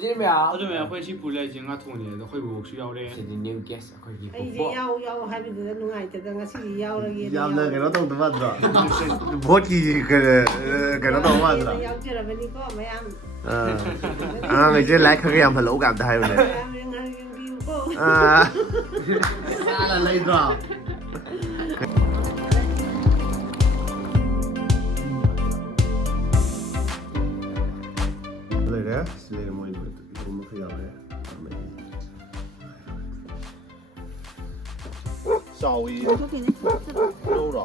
ꯁꯤ ꯃꯌꯥꯝ ꯑꯗꯨꯃꯥꯏꯅ ꯑꯩꯈꯣꯏ ꯁꯤ ꯄꯨ ꯂꯩꯁꯦ ꯉꯥ ꯊꯣꯡꯉꯦ ꯑꯗꯣ ꯑꯩꯈꯣꯏ ꯕꯣꯛꯁꯨ ꯌꯥꯎꯔꯦ ꯁꯤꯗꯤ ꯅ꯭ꯌꯨ ꯒꯦꯁ ꯑꯩꯈꯣꯏꯒꯤ ꯑꯩꯁꯦ ꯌꯥꯎ ꯍꯥꯏꯕꯗꯨꯗ ꯅꯨꯡꯉꯥꯏꯇꯗ ꯉꯁꯤꯗꯤ ꯌꯥꯎꯔꯒꯦꯅ ꯌꯥꯝꯅ ꯀꯩꯅꯣ ꯇꯧꯗꯕ ꯅꯠꯇ꯭ꯔꯣ ꯚꯣꯠꯀꯤ ꯀꯩꯅꯣ ꯇꯧꯕ ꯃꯥꯟꯗ꯭ꯔꯣ ꯌꯥꯎꯖꯔꯕꯅꯤꯀꯣ ꯃꯌꯥꯝ ꯑꯉꯥꯡꯈꯩꯁꯦ ꯂꯥꯏꯔꯤꯛ ꯈꯔ ꯌꯥꯝ ꯍꯜꯂꯛꯎ ꯀꯥꯟꯗ ꯍꯥꯏꯕꯅꯦ ꯌꯦꯡꯕꯤꯌꯨꯀꯣ ꯆꯥꯅ ꯂꯩꯗ꯭ꯔꯣ ꯂꯩꯔꯦ ꯁꯤꯂꯩ ꯃꯣꯏ ꯏꯔꯣꯝꯕ ꯈꯔ ꯌꯥꯎꯔꯦ ꯆꯥꯎꯏ ꯂꯧꯔꯣ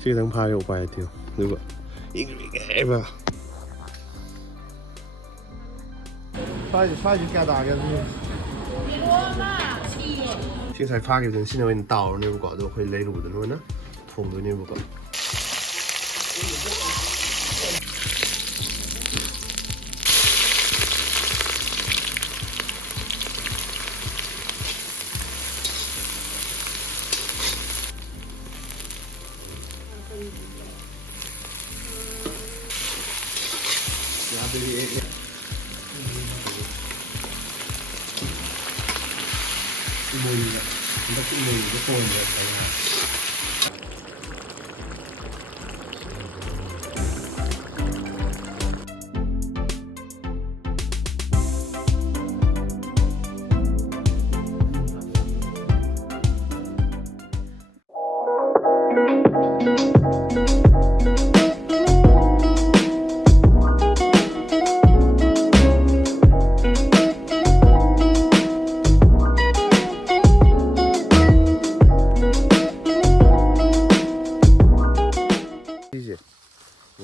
ꯁꯤ ꯈꯤꯇꯪ ꯐꯥꯔꯦ ꯎꯄꯥꯏ ꯂꯩꯇꯦ ꯑꯗꯨꯒ ꯏꯪꯈ꯭ꯔꯤꯒꯦꯕ ꯁ꯭ꯋꯥꯏꯁꯤ ꯀꯌꯥ ꯇꯥꯒꯦ ꯑꯗꯨꯗꯤ ꯁꯤ ꯉꯁꯥꯏ ꯐꯥꯈꯤꯕꯗꯨꯅ ꯁꯤꯅ ꯑꯣꯏꯅ ꯇꯥꯎꯔꯅꯦꯕꯀꯣ ꯑꯗꯣ ꯑꯩꯈꯣই ꯂꯩꯔꯨꯕꯗꯨꯅ ꯑꯣꯏꯅ ꯊꯣꯡꯗꯣꯏꯅꯦꯕꯀꯣ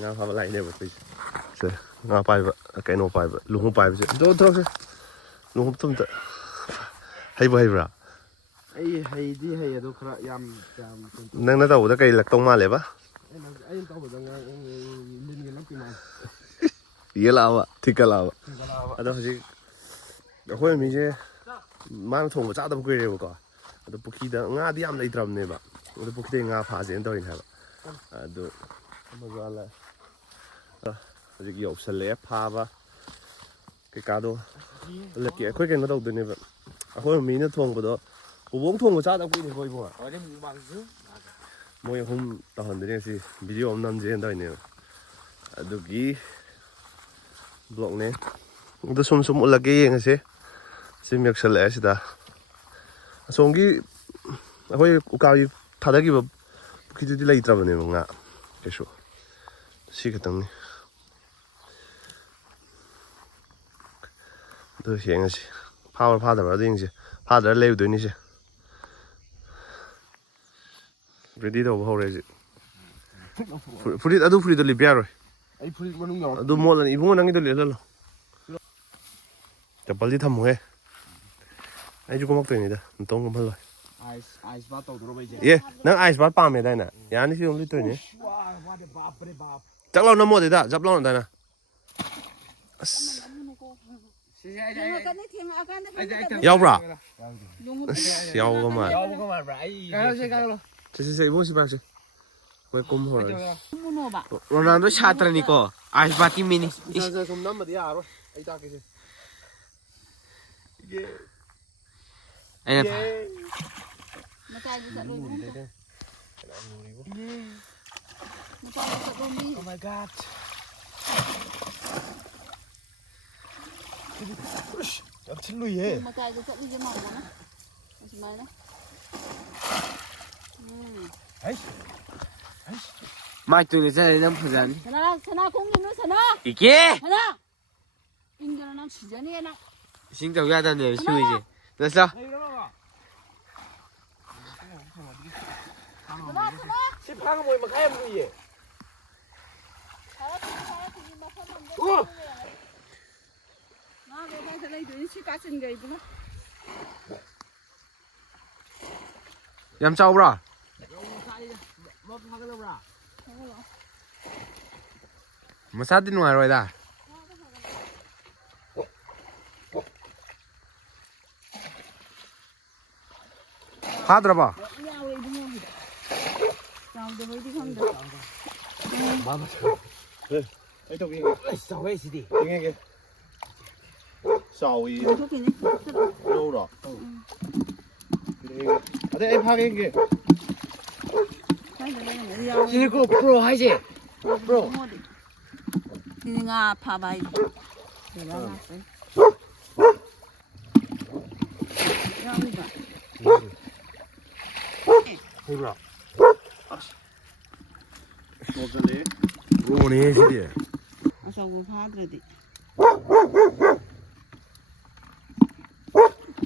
Nga phá lại này một tí. Rồi, nga phá cái nó phá lùng không phá chứ. Đâu đâu chứ. Lùng không tum tự. Hay bra. Hay đi hay đó khá yam. Nang na tao đã cái lạc tông mà lẽ ba. Anh tao bây giờ lên cái lắm cái mà. Iya lah, tiga lah. Ada gì. Hồi mình chứ mang thùng của cha tao quê rồi cả. Ada bukit dah nga đi am lấy trầm này ba. Ada bukit nga phá gì đó này ba. Ada mà là hꯧꯖꯤꯛ ꯌꯧꯁꯜꯂꯛꯑꯦ ꯐꯥꯕ ꯀꯩꯀꯥꯗꯣ ꯂꯛꯀꯤ ꯑꯩꯈꯣꯏ ꯀꯩꯅꯣ ꯇꯧꯗꯣꯏꯅꯦꯕ ꯑꯩꯈꯣꯏ ꯃꯤꯅ ꯊꯣꯡꯕꯗꯣ ꯕꯣꯕꯣꯡ ꯊꯣꯡꯕ ꯆꯥꯗꯕ ꯀꯨꯏꯔꯦꯀꯣ ꯏꯕꯨꯡꯉꯣ ꯃꯣꯏ ꯑꯍꯨꯝ ꯇꯧꯍꯟꯗꯣꯏꯅꯦ ꯉꯁꯤ ꯚꯤꯗꯤꯑꯣ ꯑꯃ ꯅꯝꯖꯦꯅ ꯇꯧꯔꯤꯅꯦꯕ ꯑꯗꯨꯒꯤ ꯕ꯭ꯂꯣꯛꯅꯦ ꯑꯗꯨ ꯁꯨꯝ ꯎꯠꯂꯛꯀꯦ ꯌꯦꯡꯉꯁꯤ ꯁꯤꯝ ꯌꯧꯁꯜꯂꯛꯑꯦ ꯁꯤꯗ ꯑꯁꯣꯝꯒꯤ ꯑꯩꯈꯣꯏ ꯎꯀꯥꯕꯤ ꯊꯥꯗꯈꯤꯕ ꯄꯨꯈ꯭ꯔꯤꯗꯨꯗꯤ ꯂꯩꯇ꯭ꯔꯕꯅꯦꯕ ꯉꯥ ꯀꯩꯁꯨ ꯁꯤ ꯈꯛꯇꯪꯅꯤ ꯑꯗꯨ ꯌꯦꯡꯉꯁꯤ ꯐꯥꯕ꯭ꯔꯥ ꯐꯥꯗꯕ꯭ꯔꯥ ꯑꯗꯨ ꯌꯦꯡꯁꯤ ꯐꯥꯗ꯭ꯔꯥ ꯂꯩꯔꯨꯗꯣꯏꯅꯤꯁꯦ ꯔꯦꯗꯤ ꯇꯧꯕ ꯍꯧꯔꯦ ꯍꯧꯖꯤꯛ ꯐꯨꯔꯤꯠꯇꯣ ꯂꯤꯞꯄ ꯌꯥꯔꯣꯏ ꯑꯩ ꯐꯨꯔꯤꯠ ꯃꯅꯨꯡ ꯌꯥꯎꯔꯛ ꯑꯗꯨ ꯃꯣꯠꯂꯅꯤ ꯏꯕꯨꯡꯉꯣ ꯅꯪꯒꯤꯗꯣ ꯂꯤꯠꯍꯜꯂꯣ ꯆꯄꯜꯗꯤ ꯊꯝꯃꯨꯍꯦ ꯑꯩꯁꯨ ꯀꯨꯝꯃꯛꯇꯣꯏꯅꯤꯗ ꯅꯇꯣꯝ ꯀꯨꯝꯍꯜꯂꯣꯏ ꯑꯥꯏꯁ ꯕꯥꯠ ꯇꯧꯗꯣꯔꯕ ꯑꯩꯁꯦ ꯑꯦ ꯅꯪ ꯑꯥꯏꯁ ꯕꯥꯠ ꯄꯥꯝꯃꯦꯗꯥꯏꯅ ꯌꯥꯅꯤ ꯁꯤ ꯑꯗꯨꯝ ꯂꯤꯠꯇꯣꯏꯅꯤ ꯆꯥꯛ ꯂꯥꯎ ꯅꯝꯃꯣ ꯑꯗꯨꯗ ꯖꯞ ꯂꯥꯎꯅ ꯑꯗꯥꯏꯅ ꯑꯁ ꯌꯥꯎꯕ꯭ꯔꯥ ꯑꯁ ꯌꯥꯎꯕꯒ ꯃꯥꯜꯂꯦ ꯁꯦ ꯏꯕꯨꯡꯉꯣ ꯁꯤ ꯄꯥꯏꯔꯁꯦ ꯃꯣꯏ ꯀꯨꯝ ꯍꯧꯔꯒꯦ ꯔꯣꯅꯥꯜꯗꯣ ꯁꯥꯇ꯭ꯔꯅꯤꯀꯣ ꯑꯥꯏꯁ ꯕꯥꯇꯤ ꯃꯤꯅꯤ ꯁꯨꯝ ꯅꯝꯃꯗꯤ ꯌꯥꯔꯣꯏ ꯑꯩ ꯇꯥꯛꯀꯦꯁꯦ ꯑꯩꯅ Oh my god. ꯌꯥꯝ ꯊꯤꯟ ꯂꯨꯏꯍꯦ ꯃꯇꯥꯏꯗ ꯆꯠꯂꯤꯁꯦ ꯃꯥꯡꯕꯅ ꯑꯁꯨꯃꯥꯏꯅ ꯃꯥꯏ ꯇꯨꯡꯗ ꯆꯠꯂꯗꯤ ꯅꯪ ꯐꯖꯅꯤ ꯁꯅꯥ ꯈꯣꯡꯒꯤꯅꯨ ꯁꯅꯥ ꯏꯀꯦ ꯁꯅꯥ ꯏꯪꯗꯅ ꯅꯪ ꯁꯤꯖꯅꯤ ꯅꯪ ꯏꯁꯤꯡ ꯇꯧ ꯌꯥꯗꯕꯅꯦꯕ ꯁꯤꯍꯨꯏꯁꯦ ꯅꯠꯇ꯭ꯔꯣ ꯁꯤ ꯐꯥꯉꯝꯃꯣꯏ ꯃꯈꯥ ꯌꯥꯝ ꯂꯨꯏꯌꯦ ꯌꯥꯝ ꯆꯥꯎꯕ꯭ꯔꯥ ꯃꯁꯥꯗꯤ ꯅꯨꯡꯉꯥꯏꯔꯣꯏꯗ ꯐꯥꯗ꯭ꯔꯕꯣ ꯑꯩꯗꯤ ꯈꯪꯗꯦ ꯑꯩ ꯇꯧꯒꯦ ꯆꯥꯎꯋꯦ ꯁꯤꯗꯤ ꯌꯦꯡꯒꯦ ꯆꯥꯎꯋꯤ ꯊꯣꯛꯈꯤꯅꯤ ꯔꯧꯔꯣ ꯑꯗꯩ ꯑꯩ ꯐꯥꯒꯦ ꯌꯦꯡꯒꯦ ꯁꯤꯅꯤꯀꯣ ꯄ꯭ꯔꯣ ꯍꯥꯏꯁꯦ ꯄ꯭ꯔꯣ ꯁꯤꯗꯤ ꯉꯥ ꯐꯥꯕ ꯍꯥꯏꯁꯦ ꯌꯥꯎꯔꯤꯕ ꯍꯩꯕ꯭ꯔꯣ ꯔꯣꯅꯦ ꯁꯤꯗꯤ ꯑꯆꯧꯕ ꯐꯥꯗ꯭ꯔꯗꯤ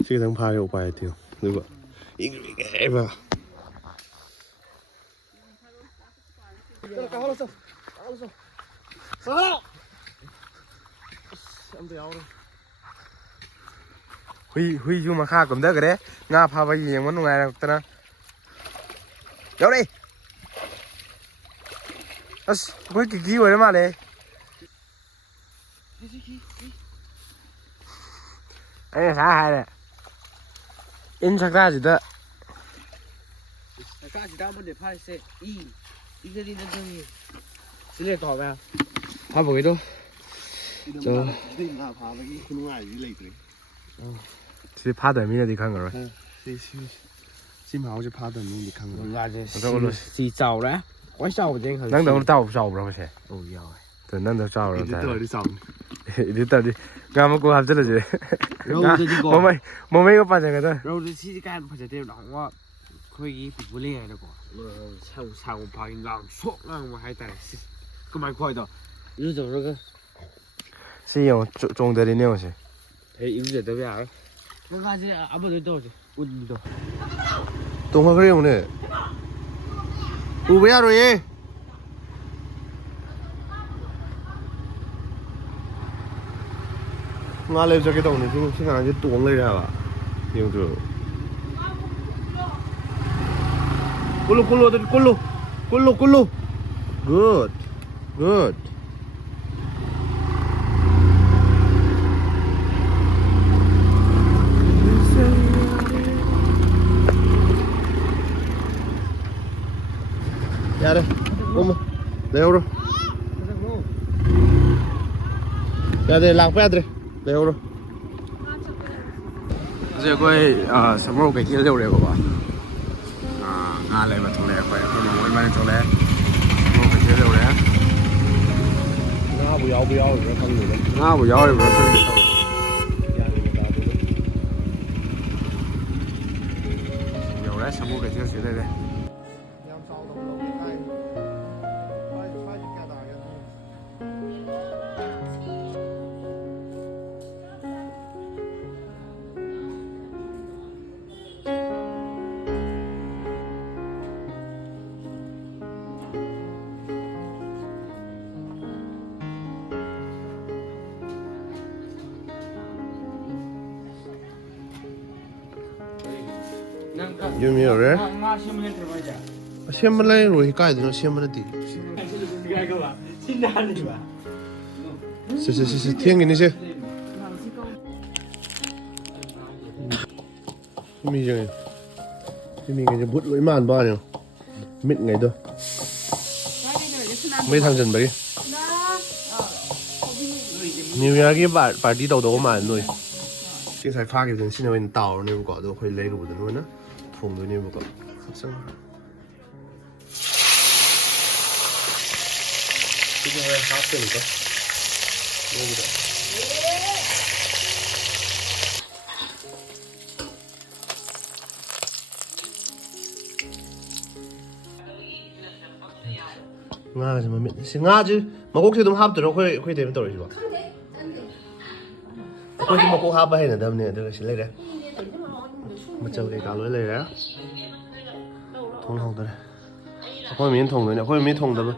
ꯁꯤ ꯈꯤꯇꯪ ꯐꯥꯒꯦ ꯎꯄꯥꯏ ꯂꯩꯇꯦ ꯑꯗꯨꯒ ꯏꯪꯉꯦꯕ ꯍꯨꯏꯁꯨ ꯃꯈꯥ ꯀꯨꯝꯊꯈ꯭ꯔꯦ ꯉꯥ ꯐꯥꯕ ꯌꯦꯡꯕ ꯅꯨꯡꯉꯥꯏꯔꯛꯇꯅ ꯌꯥꯎꯔꯛꯏ ꯑꯁ ꯑꯩꯈꯣꯏ ꯀꯤꯀꯤ ꯑꯣꯏꯔ ꯃꯥꯜꯂꯦ ꯑꯩ ꯉꯁꯥꯏ ꯍꯥꯏꯔꯦ ꯏꯟ ꯁꯛꯇꯥꯁꯤꯗ ꯁꯔꯀꯥꯔꯁꯤꯗ ꯑꯃꯅꯦ ꯐꯥꯔꯤꯁꯦ 이들이 너희 실내 가봐 가보기도 ꯉꯥ ꯐꯥꯕꯒꯤ ꯈꯨꯅꯨꯡꯉꯥꯏꯗꯤ ꯂꯩꯇ꯭ꯔꯦ ꯁꯤ ꯐꯥꯗꯕ ꯃꯤꯅꯗꯤ ꯈꯪꯉꯔꯣꯏ ꯁꯤ ꯃꯍꯥꯎꯁꯦ ꯐꯥꯗꯕ ꯃꯤꯅꯗꯤ ꯈꯪꯉꯔꯣꯏ ꯉꯥꯁꯦ ꯁꯤ ꯆꯥꯎꯔꯦ ꯈ꯭ꯋꯥꯏ ꯆꯥꯎꯕꯗꯤ ꯑꯩ ꯈꯪꯉꯦ ꯅꯪꯗꯧꯅ ꯆꯥꯎꯕ꯭ꯔꯥ ꯃꯁꯦ ꯌꯥꯎꯋꯦ ꯅꯪꯗ ꯆꯥꯎꯔ ꯇꯧꯔꯗꯤ ꯆꯥꯎꯅꯤꯏꯗꯤ ꯇꯧꯔꯗꯤ ꯉꯥ ꯃꯀꯨ ꯍꯥꯞꯆꯤꯜꯂꯁꯦ ꯔꯧꯗꯗꯤꯀꯣ ꯃꯃꯩꯒ ꯄꯥꯟꯖꯒꯗ꯭ꯔꯥ ꯔꯧꯗꯤ ꯁꯤꯗꯤ ꯀꯥ ꯍꯦꯟꯅ ꯐꯖꯗꯦꯕ ꯅꯍꯥꯟꯋꯥ ꯑꯩꯈꯣꯏꯒꯤ ꯄꯤꯛꯄꯨ ꯂꯩꯉꯩꯗꯀꯣ ꯁꯥꯡꯕ ꯐꯥꯒꯤ ꯁꯣꯛ ꯉꯥꯡꯕ ꯍꯥꯏꯇꯥꯔꯦ ꯀꯃꯥꯏꯅ ꯈ꯭ꯋꯥꯏꯗꯣ ꯏꯔꯨꯖꯧꯔꯒ ꯁꯤ ꯌꯦꯡꯉꯣ ꯆꯣꯡꯊꯔꯤꯅꯦ ꯌꯦꯡꯉꯣꯁꯦ ꯑꯩ ꯏꯔꯨꯖꯗꯕ ꯌꯥꯔꯣꯏ ꯉꯥꯁꯦ ꯑꯃꯗ ꯇꯧꯔꯁꯦ ꯎꯟꯗꯣ ꯇꯣꯡꯉꯈ꯭ꯔꯦ ꯌꯦꯡꯉꯨꯅꯦ ꯎꯕ ꯌꯥꯔꯣꯏꯌꯦ ꯉꯥ ꯂꯩꯕ ꯆꯠꯀꯦ ꯇꯧꯕꯅꯤ ꯁꯤ ꯉꯥꯁꯦ ꯇꯣꯡ ꯂꯩꯔꯦ ꯍꯥꯏꯕ ꯌꯦꯡꯗ꯭ꯔꯣ ꯀꯨꯜꯂꯨ ꯑꯗꯨꯗꯤ ꯀꯨꯜꯂꯨ ꯒꯨꯗ ꯌꯥꯔꯦ ꯀꯨꯝꯃꯣ ꯂꯩꯍꯧꯔꯣ ꯌꯥꯗ꯭ꯔꯦ ꯂꯥꯛꯄ ꯌꯥꯗ꯭ꯔꯦ ꯂꯩꯍꯧꯔꯣ ꯍꯧꯖꯤꯛ ꯑꯩꯈꯣꯏ ꯁꯃꯨꯔꯧ ꯀꯩꯊꯦꯜ ꯌꯧꯔꯦꯕꯀꯣ ꯉꯥ ꯂꯩꯕ ꯊꯣꯛꯂꯛꯑꯦ ꯑꯩꯈꯣꯏ ꯃꯃꯣꯏ ꯏꯕꯥꯅꯤ ꯊꯣꯛꯂꯛꯑꯦ ꯁꯃꯨꯔꯧ ꯀꯩꯊꯦꯜ ꯌꯧꯔꯦ ꯉꯥꯕꯨ ꯌꯥꯎꯔꯤꯕ꯭ꯔꯥ ꯈꯪꯗꯦꯗ ꯉꯥꯕꯨ ꯌꯥꯎꯔꯤꯕ꯭ꯔꯥ ꯈꯪꯗꯦ ꯌꯧꯔꯦ ꯁꯃꯨꯔꯧ ꯀꯩꯊꯦꯜ ꯁꯤ ꯂꯩꯔꯦ ꯌꯥꯝ ꯆꯥꯎꯗꯕ ꯂꯧꯒꯦ ꯀꯥꯏ ꯁ꯭ꯋꯥꯏꯁꯦ ꯀꯌꯥ ꯇꯥꯒꯦ ꯌꯨꯝ ꯌꯧꯔꯦ ꯉꯥ ꯁꯦꯝꯕ ꯅꯠꯇ꯭ꯔꯕ ꯍꯥꯏꯁꯦ ꯑꯁꯦꯡꯕ ꯂꯩꯔꯣꯏ ꯀꯥꯏꯗꯅꯣ ꯁꯦꯝꯕ ꯅꯠꯇꯦ ꯁꯤ ꯊꯦꯡꯒꯤꯅꯤꯁꯦ ꯃꯤꯉꯩꯁꯦ ꯕꯨꯠ ꯂꯣꯏ ꯃꯥꯟꯕ ꯋꯥꯅꯤ ꯃꯤꯠꯉꯩꯗꯣ ꯃꯩ ꯊꯥꯡꯖꯟꯕꯒꯤ ꯅ꯭ꯌꯨ ꯏꯌꯥꯔꯒꯤ ꯄꯥꯔꯇꯤ ꯇꯧꯗꯧꯕ ꯃꯥꯜꯂꯦ ꯅꯣꯏ ꯁꯤ ꯉꯁꯥꯏ ꯐꯥꯈꯤꯕꯗꯨꯅ ꯁꯤꯅ ꯑꯣꯏꯅ ꯇꯥꯎꯔꯅꯦꯕꯀꯣ ꯑꯗꯣ ꯑꯩꯈꯣই ꯂꯩꯔꯨꯕꯗꯨꯅ ꯑꯣꯏꯅ ꯊꯣꯡꯗꯣꯏꯅꯦꯕꯀꯣ ꯁꯤꯗꯤ ꯍꯣꯔꯦꯟ ꯍꯥꯞꯇꯣꯏꯅꯤꯀꯣ ꯃꯣꯏꯒꯤꯗ ꯉꯥꯒꯁꯦ ꯃꯃꯤꯠ ꯁꯤ ꯉꯥꯁꯦ ꯃꯀꯣꯛꯁꯦ ꯑꯗꯨꯝ ꯍꯥꯞꯇꯣꯏꯔꯣ ꯑꯩꯈꯣꯏ ꯇꯩꯅ ꯇꯧꯔꯤꯁꯤꯕꯣ ꯑꯩꯈꯣꯏꯗꯤ ꯃꯀꯣꯛ ꯍꯥꯞꯄ ꯍꯩꯅꯗꯕꯅꯦ ꯑꯗꯨꯒ ꯁꯤ ꯂꯩꯔꯦ ꯃꯆꯜ ꯀꯩꯀꯥ ꯂꯣꯏ ꯂꯩꯔꯦ ꯊꯣꯡꯍꯧꯗꯔꯦ ꯑꯩꯈꯣꯏ ꯃꯤꯅ ꯊꯣꯡꯗꯣꯏꯅꯦ ꯑꯩꯈꯣꯏ ꯃꯤ ꯊꯣꯡꯗꯕ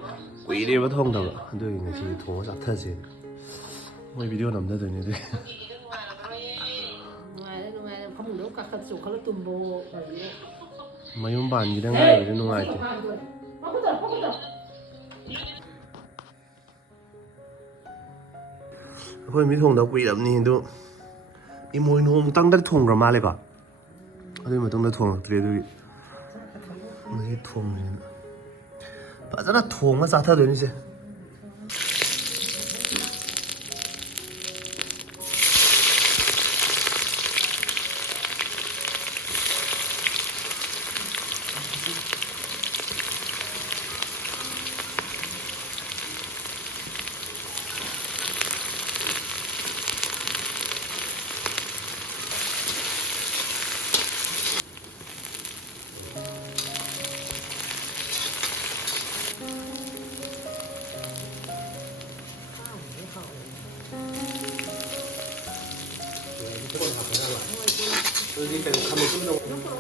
ꯀꯨꯏꯔꯦꯕ ꯊꯣꯡꯗꯕ ꯑꯗꯨꯒꯤ ꯉꯁꯤ ꯊꯣꯡꯉ ꯆꯥꯊꯁꯦ ꯃꯣꯏ ꯚꯤꯗꯤꯑꯣ ꯅꯝꯊꯗꯣꯏꯅꯦ ꯑꯗꯨꯒꯤ ꯅꯨꯡꯉꯥꯏꯔꯦ ꯐꯃꯨꯡꯗ ꯀꯥꯈꯠ ꯆꯣꯡꯈꯠꯂ ꯇꯨꯝꯕ ꯃꯌꯨꯝ ꯄꯥꯟꯈꯤꯗ ꯉꯥꯏꯕꯗꯤ ꯅꯨꯡꯉꯥꯏꯇꯦ ꯑꯩꯈꯣꯏ ꯃꯤ ꯊꯣꯡꯗꯕ ꯀꯨꯏꯔꯕꯅꯤ ꯑꯗꯨ ꯏꯃꯣꯏꯅꯨ ꯑꯃꯨꯛꯇꯪꯗ ꯊꯣꯡꯈ꯭ꯔ ꯃꯥꯜꯂꯦꯀꯣ ꯑꯗꯨꯒꯤ ꯃꯇꯨꯡꯗ ꯊꯣꯡꯉꯛꯇ꯭ꯔꯦ ꯑꯗꯨꯒꯤ ꯉꯁꯤ ꯊꯣꯡꯉꯦꯅ ꯐꯖꯅ ꯊꯣꯡꯉ ꯆꯥꯊꯗꯣꯏꯅꯤꯁꯦ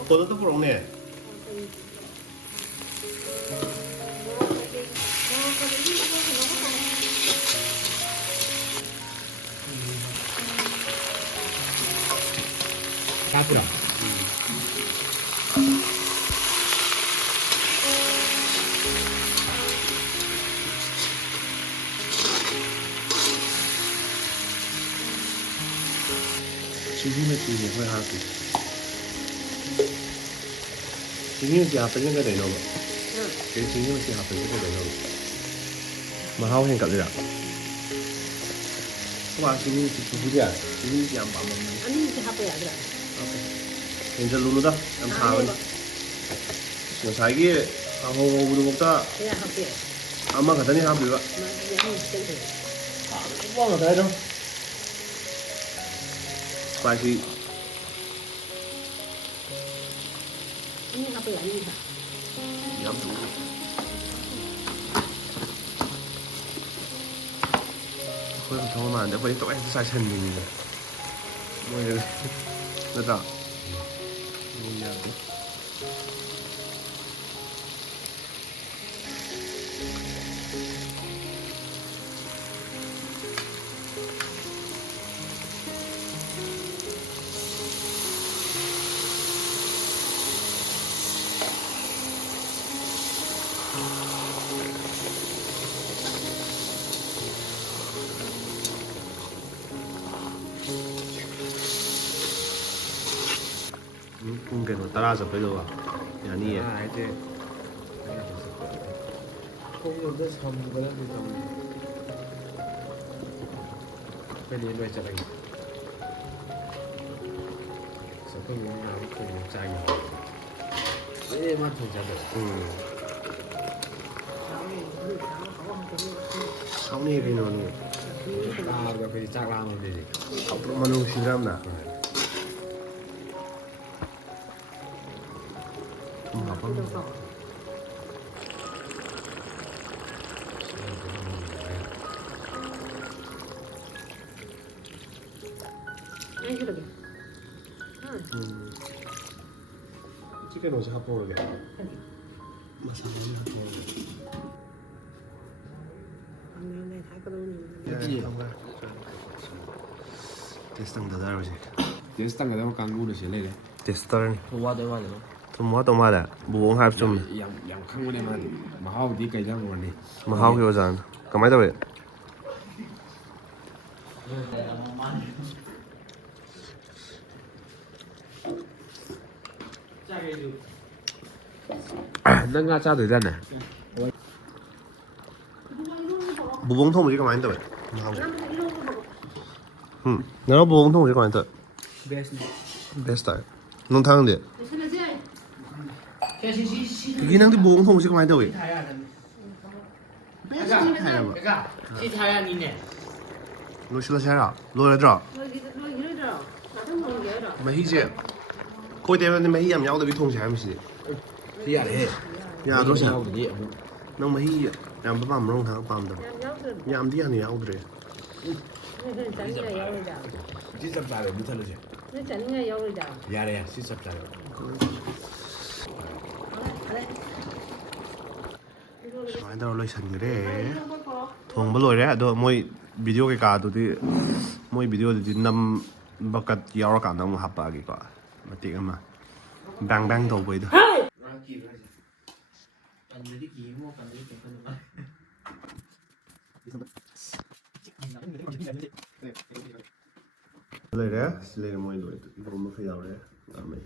또 부럽네. 따뜻하. 지금의 뒤에 왜 하지? 지금의 뒤에 앞에 생각이 되는 거. 지금의 뒤에 앞에 생각이 되는 거. 뭐 하고 생각 들어? 와 지금의 뒤에 부부야. 지금의 뒤에 안 봐. 아니 이제 하고야 그래. 이제 루루다. 안 파원. 저 자기 하고 우리 먹다 그냥 할게. 아마 가더니 하고 이거. 이제 한 시간 뭐 다 해줘. spicy. 아니 하고야 아니다. 양도. 그래서 더우면 안 돼. 거의 또 해서 잘 샌딩이네. 뭐 이래. 됐다. 뭐냐고. 공개로 따라서 별로가 아니에. 아 이제 콩도 섬거라 좀 빨리 왜 저러기 서금 나도 그 짜기 에만 통자도 사운이 비노니. 아 이거 그 짝라면 되지 앞으로 만나고 싶나? 아니 그러게. chicken 옷이 합보게. 마사지 합보게. 네, 다 그러니. 예, tamam. Testan da dar hoje. Desse tanga da kangu da shele le Testar. wa da wa da Tumwa tomada. Buong hap chum. yang khangune ma di mahau di kai jang wani Mahau kyo jan. Kamai tawre. nanga cha de ne Buong thong gì kamai tawre. Nó buong thong gì kamai tawre. Best time. Nong thang de. Cái năng thì buông không chứ không ai đâu vậy. Chị thay à nhìn nè. Lôi xí là xe à? Lôi là rõ. 너 이러더라. 나도 모르겠더라. Mà hi chứ. Coi thế mà hi làm nhau tại vì thông xe mà gì. ti ya le Ya đó sao? di Nó mà hi làm bắp mắm rong thang băm đâu. 양양들. Nhảm đi ăn thì nhau rồi. 자기가 야오자. ji sab sa le mi thalo je 너 자기가 야오자. ya le si sab sa le Nói đâu lôi sần cái đấy. Thông bớt lôi đấy. Đó mỗi video cái cả thì mỗi video thì năm bakat yao cả năm hấp à cái quả. Mà tiếc mà. Bang bang đầu vậy thôi. Lời đấy, lời mỗi lời cũng một cái giàu đấy, làm mấy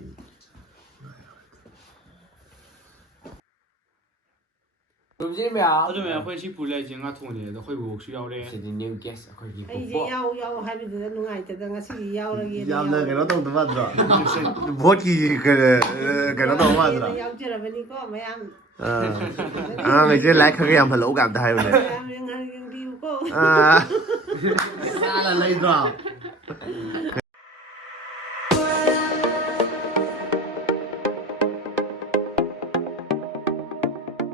唔知咩啊？ အဲ့လိုမျိုးခွင့်ရှိပူလိုက်ခြင်းငါထုံနေတယ်ခွေကိုရှိရောက်တယ် ဒီ new guest အခွင့်အရေး ꯑꯩꯁꯦ ꯌꯥꯎ ꯍꯥꯏꯕꯗꯨꯗ ꯅꯨꯡꯉꯥꯏꯇꯗꯅ ꯉꯁꯤꯗꯤ ꯌꯥꯎꯔꯒꯦꯅ ꯌꯥꯝꯅ ꯀꯩꯅꯣ ꯇꯧꯗꯕ ꯃꯥꯟꯗ꯭ꯔꯣ ꯚꯣꯠꯀꯤ ꯀꯩꯅꯣ ꯇꯧꯕ ꯃꯥꯟꯗ꯭ꯔꯣ ꯌꯥꯎꯖꯔꯕꯅꯤꯀꯣ ꯃꯌꯥꯝ ꯑꯉꯥꯡꯈꯩꯁꯦ ꯂꯥꯏꯛ ꯈꯔ ꯌꯥꯝ ꯍꯜꯂꯛꯎ ꯀꯥꯟꯇ ꯍꯥꯏꯕꯅꯦ ꯌꯥꯝ ꯌꯦꯡꯕꯤꯌꯨꯀꯣ ꯆꯥꯅ ꯂꯩꯗ꯭ꯔꯣ